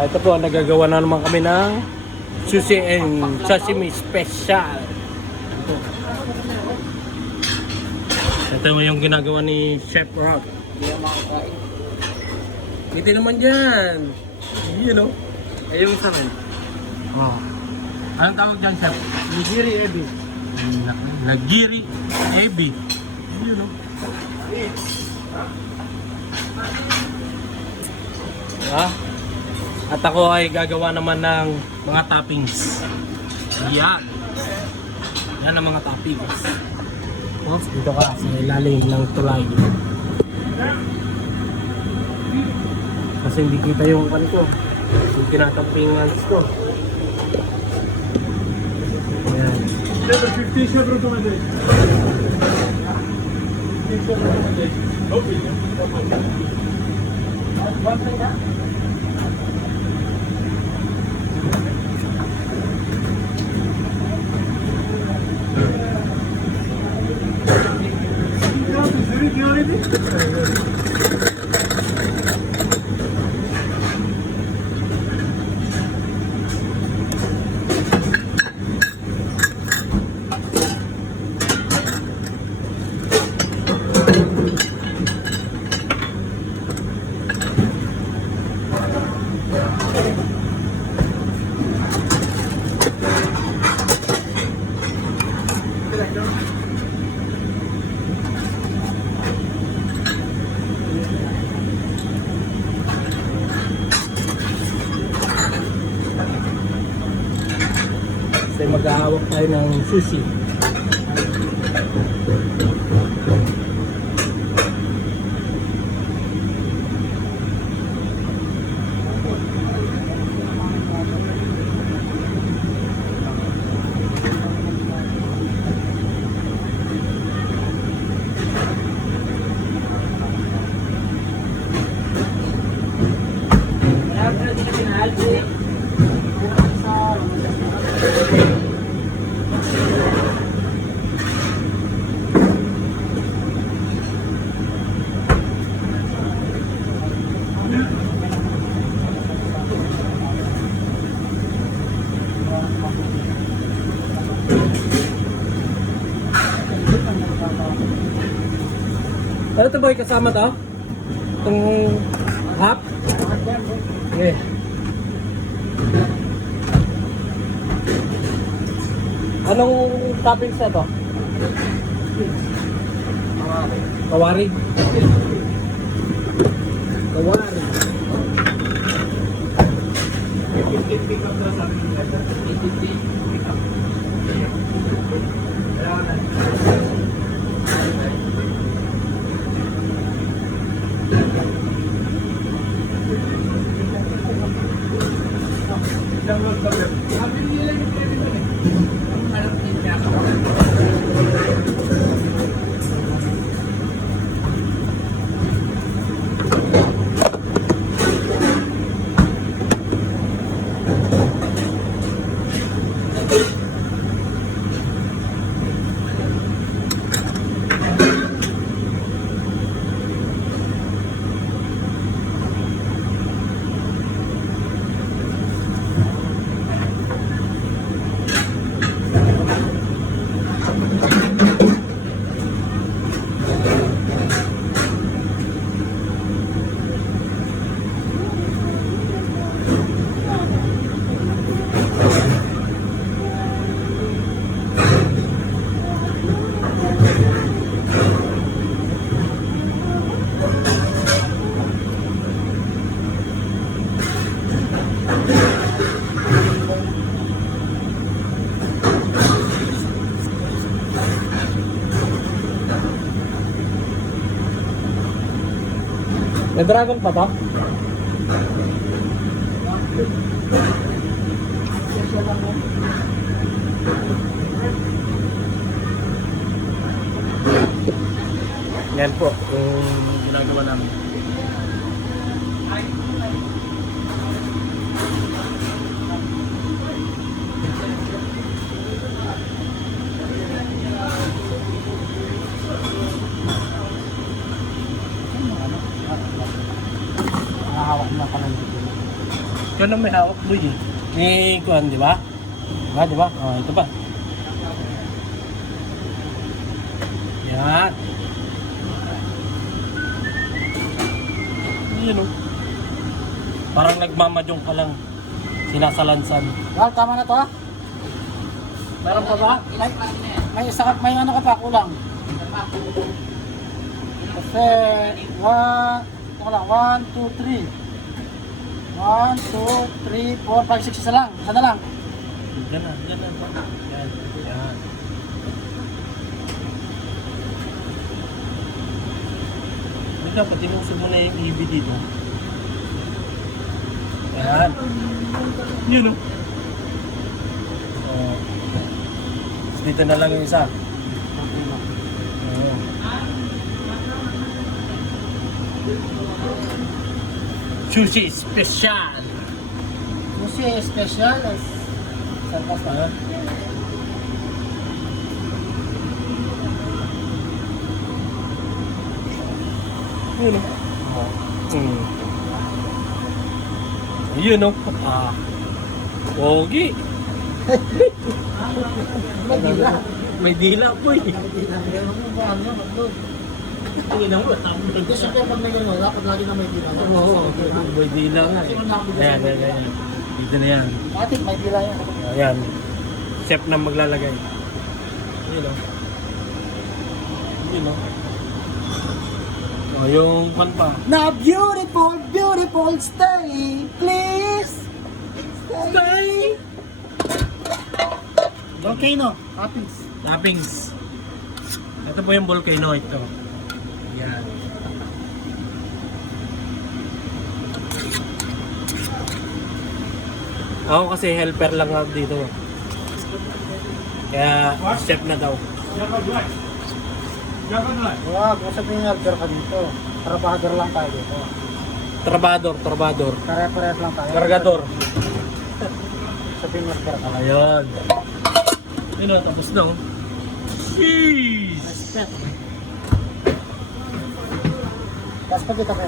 Ito po, nagagawa na naman kami ng sushi and sashimi special. Ito yung ginagawa ni Chef Rock. Hindi naman dyan. You know? Ayun sa amin. Oh. Anong tawag dyan, Chef? Nagiri Ebi. Nagiri Ebi. You know? At ako ay gagawa naman ng mga toppings. Yan. Yan ang mga toppings. Dito ka sa ilalim ng tulay. Kasi hindi kita yung ano ko. Yung kinatappingan ko. Yan. 50 siya bro tumaday. 50 siya bro tumaday. Okay. Kasi maghahawak tayo ng sushi. Ano ito ba kasama to? Itong half? Okay. Anong toppings na to? Kawari. Kawari. Pick up na sa akin. Pick up. May dragon pa to? Yan po yung ginagawa namin. Nakahawak na pa ng dito. Ikaw na may hawak boy eh. May kuhan, di ba? Di ba? Oh, ito ba? Yan. Yun o. Parang nagmamadyong ka lang. Sinasalansan. Well, tama na to ha? Meron pa ba? May isa ka, may ano ka pa, kulang. Kasi, 1, 2, 3. 1, 2, 3, 4, 5, 6, isa lang. Isa na lang. Yan na. Yan. Yan. Hindi dapat tinusog mo na yung EB dito. Yan. Yun o. Oh. Tapos dito na lang yung isa. Oh. Sushi special. Sushi special. Sarpas pa. Yun o. Yun o. Pogi. May dila. May dila po eh. Meron mo ba ano? Magdod. Tingnan mo, tama. Hindi, syempre pag may gano'n, dapat lagi na may dila. Oo, may dila nga eh. Ayan. Dito na yan. Atik, may dila yan. Ayan. Chef na maglalagay. Yun o. Yun o. Oh, yung pan pa. Na beautiful, beautiful stay, please. Stay! Volcano, toppings. Toppings. Ito po yung volcano ito. Yan. Ako kasi helper lang ako dito. Kaya chef na daw. Java Black. Java Black. Wag, kung sabihin order ka dito. Trabahador lang tayo dito. Trabador. Pare-pares lang tayo. Cargador. Sabihin order ka. Ayun. Yun o, tapos na o. Jeez! Respect. Tapos pag kita may